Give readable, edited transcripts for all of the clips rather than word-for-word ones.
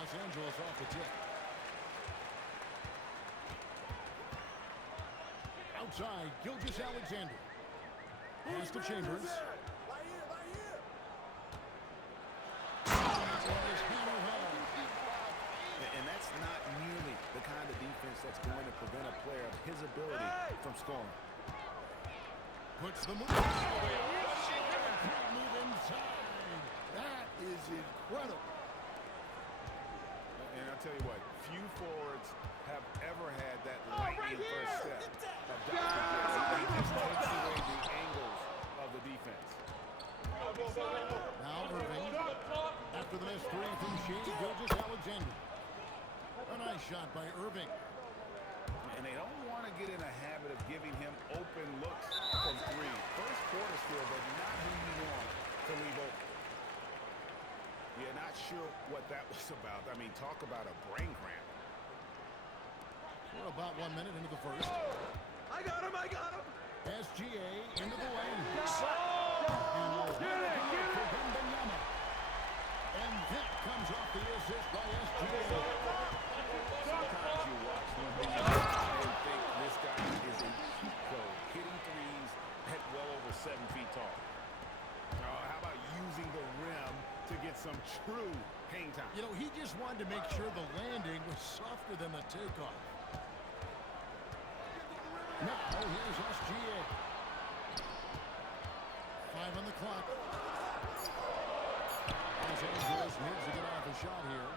Los Angeles off the tip. Outside, Gilgeous-Alexander. Pass to Chambers. Right here. And that's not nearly the kind of defense that's going to prevent a player of his ability from scoring. Puts the move. Move inside. That is incredible. And I'll tell you what, few forwards have ever had that lightning first step. He just takes away the angles of the defense. Now Irving. After the missed three from Shea, Gilgeous-Alexander. A nice shot by Irving. And they don't want to get in a habit of giving him open looks from three. First quarter still, but not who you want to leave open. Yeah, not sure what that was about. I mean, talk about a brain cramp. We're about 1 minute into the first. I got him. SGA into the lane. And that comes off the assist by SGA. Sometimes you watch him and think this guy is a cheat code, hitting threes at well over 7 feet tall. How about using the rim to get some true hang time? You know, he just wanted to make sure the landing was softer than the takeoff. Now, here's SGA. 5 on the clock. Los Angeles needs to get off a shot here.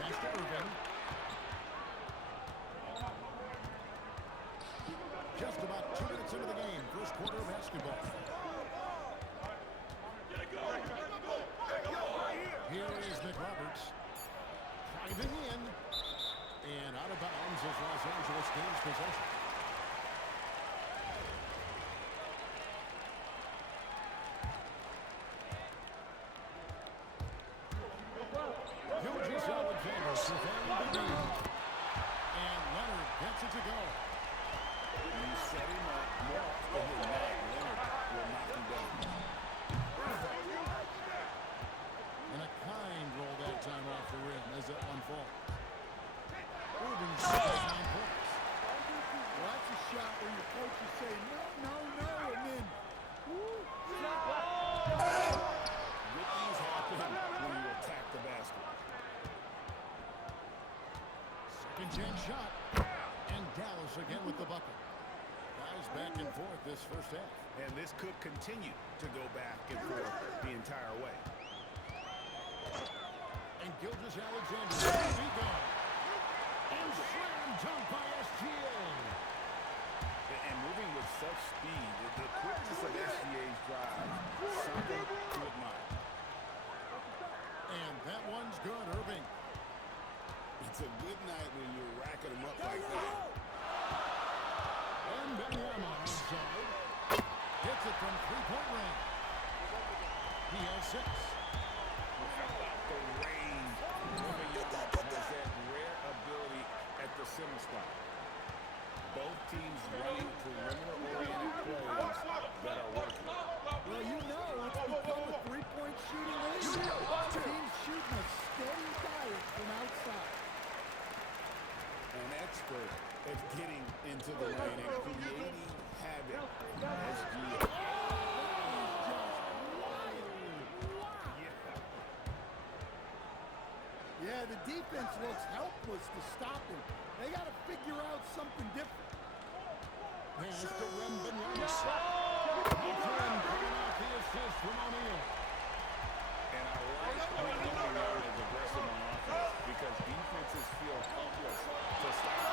Pass to Irving. Just about 2 minutes into the game. First quarter of basketball. Here is Nick Roberts. Driving in. And out of bounds as Los Angeles gains possession. Gilgeous-Alexander surveying the game. And Leonard gets it to go. You set him up more often than that. Leonard will knock him down. And a kind roll that time off the rim as that one falls. Irving scores 9 points. Well, that's a shot where your coaches say, no, and then, Good things happen when you attack the basket. Second chance shot. And Dallas again with the bucket. Guys back and forth this first half. And this could continue to go back and forth the entire way. And Gilgeous-Alexander will be gone. And slam dunk by SGA. And moving with such speed, the quickness of SGA's drive, something to admire. And that one's good, Irving. It's a good night when you're racking them up like that. And Benyama outside. Gets it from three-point range. He has 6. The range. Has that rare ability at the center spot. Both teams running perimeter-oriented plays that are working. well, you know, it's become a three-point shooting league. Teams shooting a steady diet from outside. An expert at getting into the lane and creating havoc. SGA. Yeah, the defense looks helpless to stop him. They got to figure out something different. Pass to Wembanyama. Again, pulling off the assist from O'Neal. And I like when O'Neal is aggressive on offense because defenses feel helpless to stop.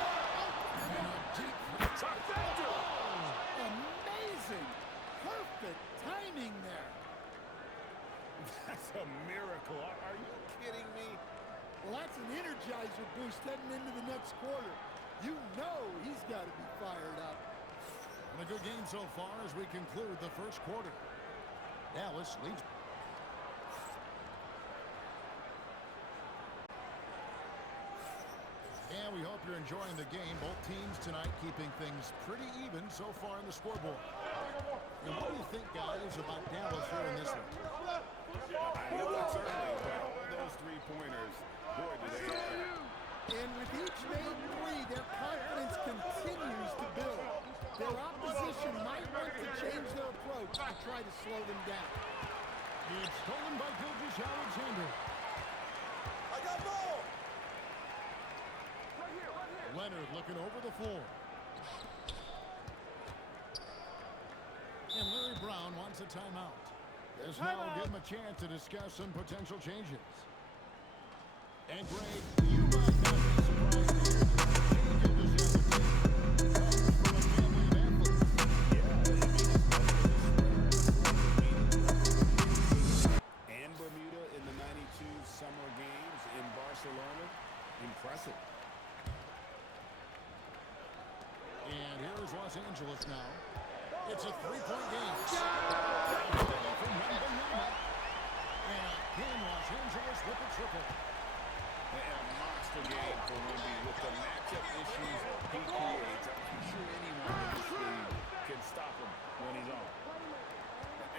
And a deep Amazing. Perfect timing there. That's a miracle. Are you kidding me? Well, that's an energizer boost heading into the next quarter. You know he's got to be fired up. And a good game so far as we conclude the first quarter. Dallas leads. And we hope you're enjoying the game. Both teams tonight keeping things pretty even so far in the scoreboard. And what do you think, guys, about Dallas here in this one? I know it's early, but all those try to slow them down. It's stolen by Alexander. I got ball! Leonard looking over the floor. And Larry Brown wants a timeout. This now will give him a chance to discuss some potential changes. And Greg, you might not be surprised to hear changes this afternoon comes from a family of athletes. And Bermuda in the 92 Summer Games in Barcelona. Impressive. And here's Los Angeles now. It's a three-point game. And again, Los Angeles with a triple. And a monster game for Wemby with the matchup issues he creates. I'm not sure anyone in this league can stop him when he's on.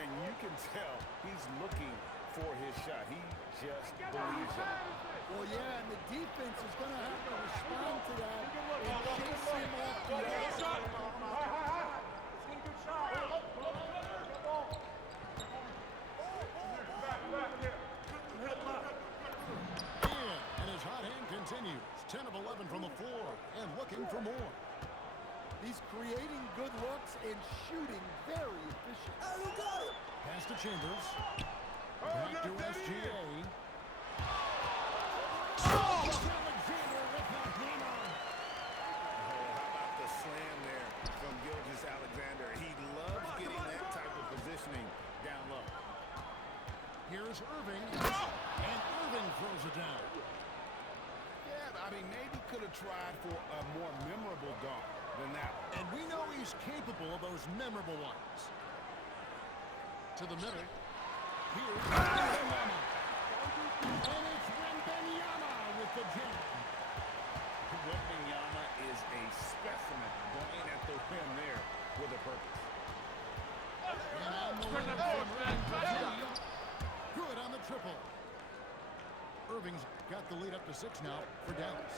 And you can tell he's looking for his shot. He just believes it. Well, yeah, and the defense is going to have to respond to that and chase him off the edge. And his hot hand continues. 10 of 11 from the floor and looking for more. He's creating good looks and shooting very efficient. Hey, you got it! Pass to Chambers. Back to SGA. Alexander with the hammer. Oh, how about the slam there from Alexander? He loves getting that type of positioning down low. Here's Irving. And Irving throws it down. Yeah, I mean, maybe could have tried for a more memorable dunk than that one. And we know he's capable of those memorable ones. To the middle. Here's Wembanyama. And it's Wembanyama with the jam. Wembanyama is a specimen going at the rim there with a purpose. And on the wing from Irving. Good on the triple. Irving's got the lead up to 6 now for Dallas.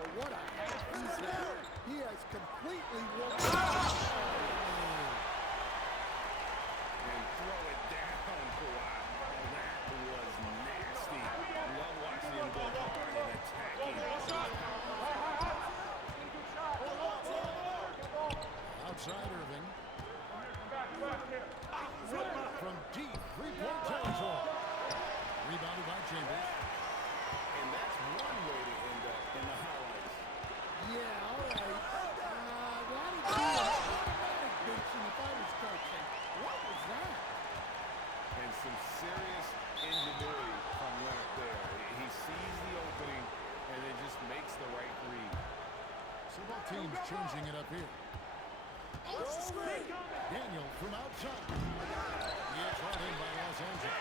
Well, what a half he's had. He has completely walked. And throw it down, Kawhi. Oh, that was nasty. Love watching him go hard and attacking. Outside Irving. From deep three-point territory. Rebounded by Chambers. And that's one way to end up in the highlights. Yeah, all right. That'd be an automatic benching if I was coaching. What was that? And some serious ingenuity from Leonard there. He sees the opening and then just makes the right read. So both teams changing it up here. Daniel from outside. It's right in by Los Angeles.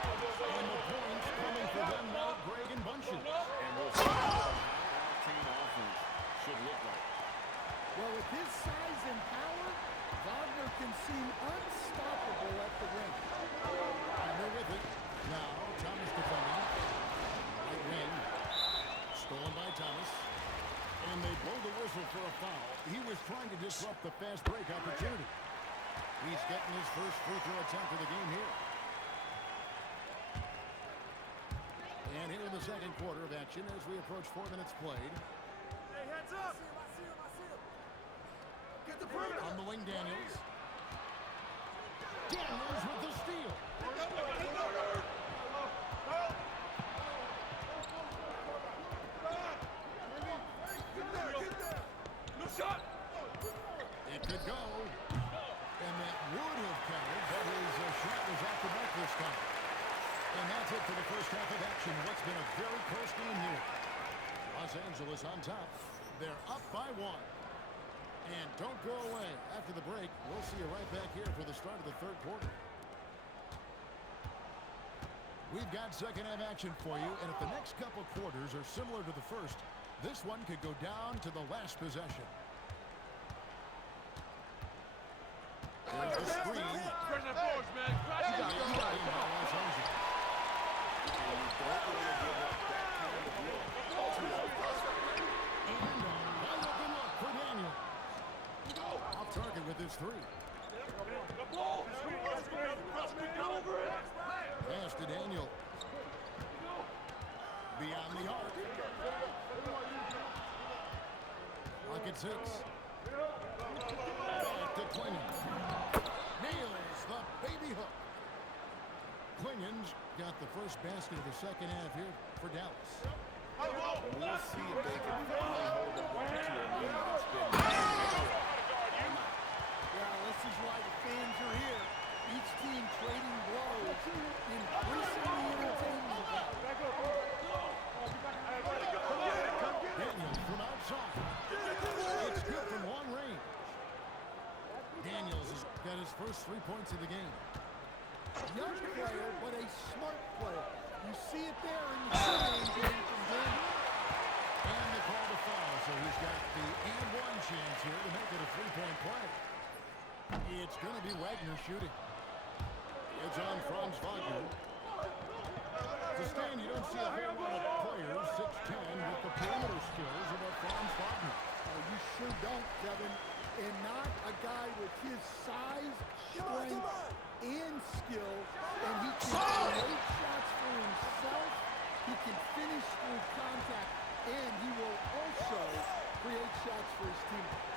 And the points coming for them now, Greg and Bunches. And we'll see how our team offense should look like. Well, with his size and power, Wagner can seem unstoppable at the rim. And they're with it. Now, Thomas defending. Right wing. Stolen by Thomas. And they blow the whistle for a foul. He was trying to disrupt the fast break opportunity. He's getting his first free throw attempt of the game here. And here in the second quarter of action as we approach 4 minutes played. Hey, hands up! Get the perimeter! On the wing, Daniels. Daniels with the steal. No shot! It could go. And that would have counted, but his shot was off the mark this time. And that's it for the first half of action. What's been a very close game here. Los Angeles on top. They're up by 1. And don't go away. After the break, we'll see you right back here for the start of the third quarter. We've got second half action for you, and if the next couple quarters are similar to the first, this one could go down to the last possession. There's the screen. Pressure forwards, man. And by Los Angeles. And you don't want to give up that kind of look too often. And a wide open look for Daniel. Off target with his 3. it 6. Back to Klingon. Nails the baby hook. Klingon's got the first basket of the second half here for Dallas. We'll see if they can finally hold the ball to a lead. It's been Yeah, this is why the fans are here. Each team trading blows, increasingly entertaining. Daniels from outside. It's good from long range. Daniels has got his first 3 points of the game. Young player, but a smart player. You see it there in the shooting game from Daniels. And they call the foul, so he's got the and one chance here to make it a 3-point play. It's going to be Wagner shooting. It's on Franz Wagner. To stand, you don't see a whole lot of players, 6'10", with the perimeter skills of a Franz Wagner. Oh, you sure don't, Kevin. And not a guy with his size, strength, and skill. And he can create shots for himself. He can finish through contact. And he will also create shots for his teammates.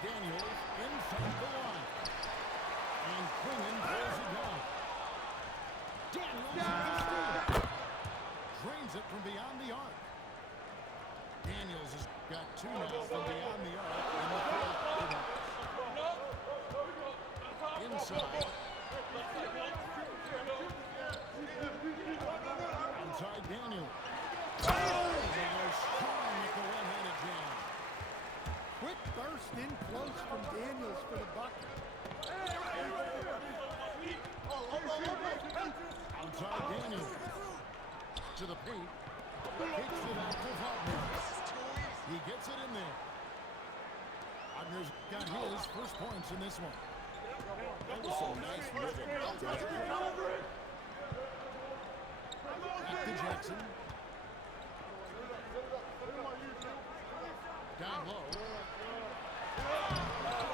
Daniels inside the line. And Klingon pulls it down. Daniels with the steal. Drains it from beyond the arc. Daniels has got 2 now from beyond the arc. And the third. Inside. Inside Daniels. They're strong with the one-handed jam. Quick burst in close from Daniels for the bucket. Outside Daniels. To the paint. Kicks it out to Wagner. He gets it in there. Wagner's got his first points in this one. That was some nice rhythm. Back to Jackson. Down low.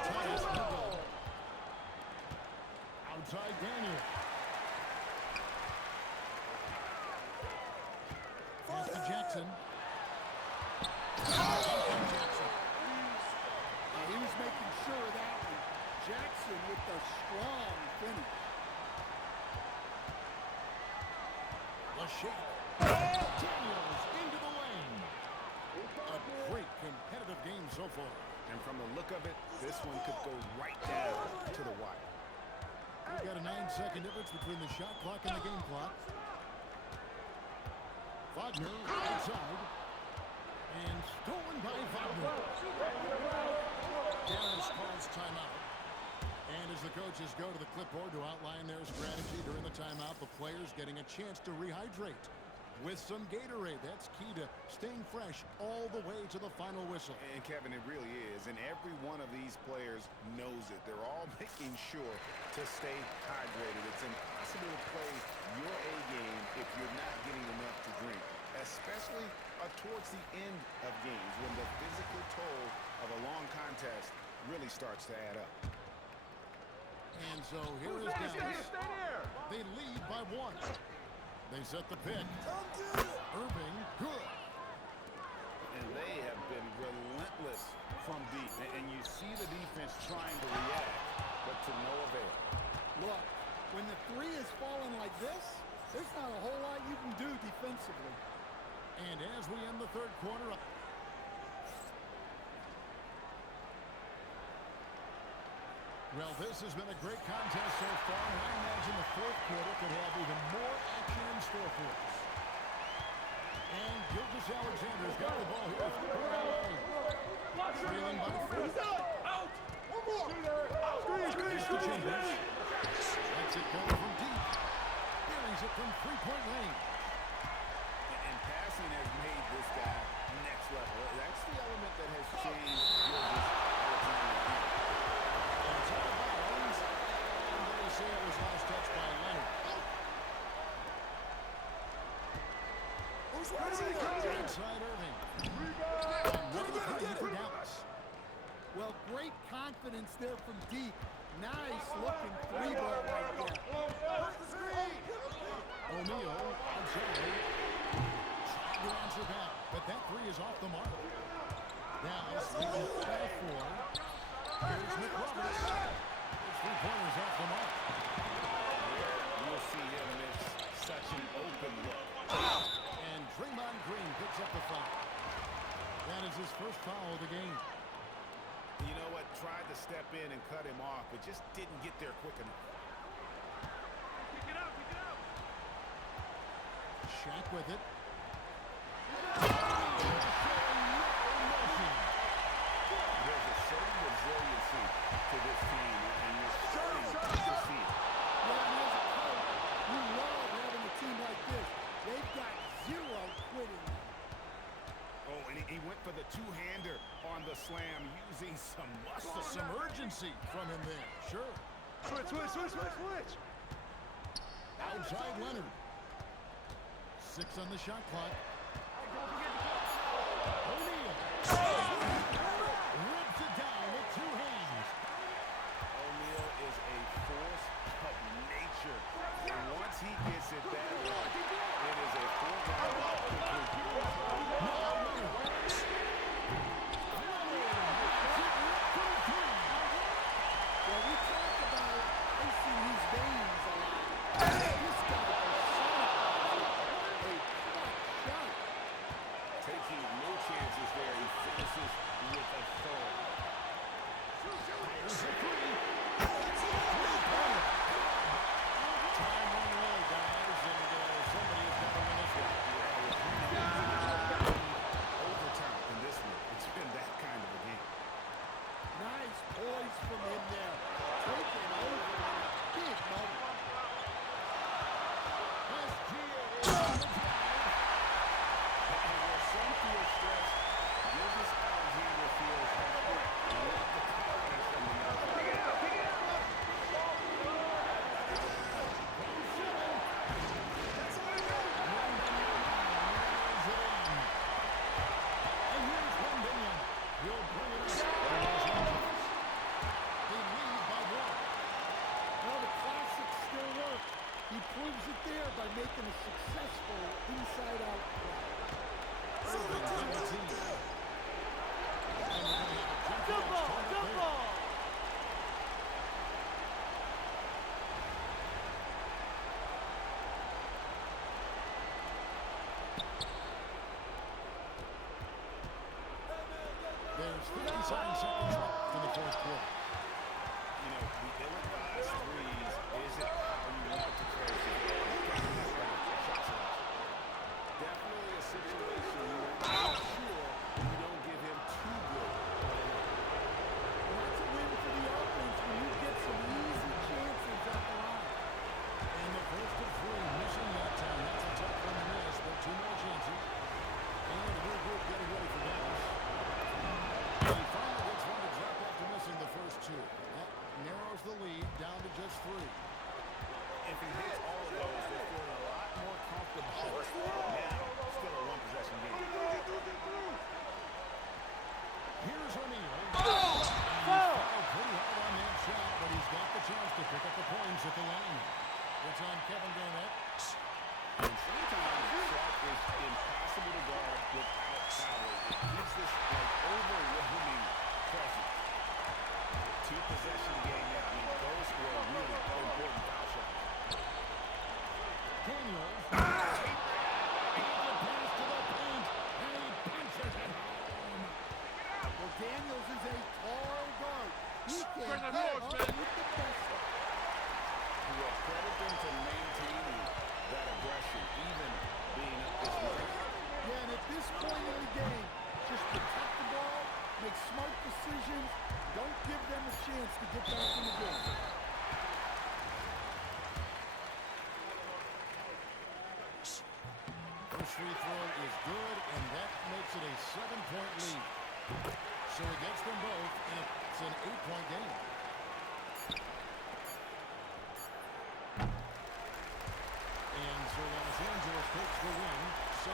Thomas no goal. Outside Daniel. Pass to Jackson. Jackson. He was making sure of that one. Jackson with the strong finish. The shake. Daniels into the lane. A great competitive game so far. And from the look of it, this one could go right down to the wire. We've got a 9-second difference between the shot clock and the game clock. Wagner outside. And stolen by Wagner. Dallas calls timeout. And as the coaches go to the clipboard to outline their strategy during the timeout, the players getting a chance to rehydrate with some Gatorade. That's key to staying fresh all the way to the final whistle. And Kevin, it really is. And every one of these players knows it. They're all making sure to stay hydrated. It's impossible to play your A game if you're not getting enough to drink, especially towards the end of games when the physical toll of a long contest really starts to add up. And so here is Dallas. They lead by 1. They set the pick. Irving, good. And they have been relentless from deep. And you see the defense trying to react, but to no avail. Look, when the 3 is falling like this, there's not a whole lot you can do defensively. And as we end the third quarter, well, this has been a great contest so far, and I imagine the fourth quarter could have even more action in store for us. And Gilgeous Alexander's got the ball here for LA. Trailing by 4. Out! One more! Here's to Chambers. Lets it go from deep. Buries it from three-point range. And passing has made this guy next level. That's the element that has changed Gilgeous Alexander. It was last touched by Leonard. Inside Irving. Another three for Dallas. Well, great confidence there from deep. Nice looking 3-ball right there. O'Neal outside. Trying to answer back, but that 3 is off the mark. Now, speaking of four, here's McRoberts. His three-pointers off the mark. You'll see him miss such an open look. And Draymond Green picks up the foul. That is his first foul of the game. You know what? Tried to step in and cut him off, but just didn't get there quick enough. Pick it up, pick it up. Shaq with it. There's a certain resiliency to this team, and you're starting to see it. Yeah, and as a coach, you love having a team like this. They've got zero quitting. Oh, and he went for the two-hander on the slam, using some muscle. Some urgency from him there. Sure. Switch. Outside Leonard. 6 on the shot clock. O'Neal. Rips it down with 2 hands. O'Neal is a force of nature. And once he gets it that way, it is a Well, we talk about icing his veins a lot. This guy personifies a clutch shot. taking no chances there. He finishes with authority. Here's a 3. Time on the road, guys, and somebody has got to win this one. Overtime in this one. It's been that kind of a game. Nice poise from him there. Taking over in a big moment. And where some feel stressed, Gilgeous Alexander feels threat. Love the confidence from the young player. And here's Wembanyama. He'll bring it up. They lead by 1. Well, the classics still work. He proves it there by making a successful inside-out play. Irving double team. And we're going to have a Good ball, turn good there. ball. There's 57 seconds left in the fourth quarter. You know, the ill-advised threes isn't how you want to close the game. Shot selection. Definitely a situation you want to make sure you don't give him too good. And that's a win for the offense when you get some easy chances at the line. And the first of 3 missing that time. That's a tough one to miss, but 2 more chances. And the new group getting ready for Dallas. He finally gets one to drop after missing the first 2. That narrows the lead down to just 3. If he hits all of those, they're feeling a lot more comfortable. Now, still a one-possession game. Here's O'Neal. And he fouled pretty hard on that shot, but he's got the chance to pick up the points at the line. It's on Kevin Garnett. And sometimes Sharp is impossible to guard without fouling. It gives this like overwhelming presence. 2-possession game now. I mean, those were really important foul shots. Daniels. He pass to the paint, and he punches it home. Well, Daniels is a tall guard. He can Bring the get noise, up man. with the best. Well, credit them for maintaining that aggression, even being up this late. Yeah, and at this point in the game, just protect the ball, make smart decisions, don't give them a chance to get back in the game. First free throw is good, and that makes it a 7-point lead. So he gets them both, and it's an 8-point game. And so Los Angeles takes the win, 6.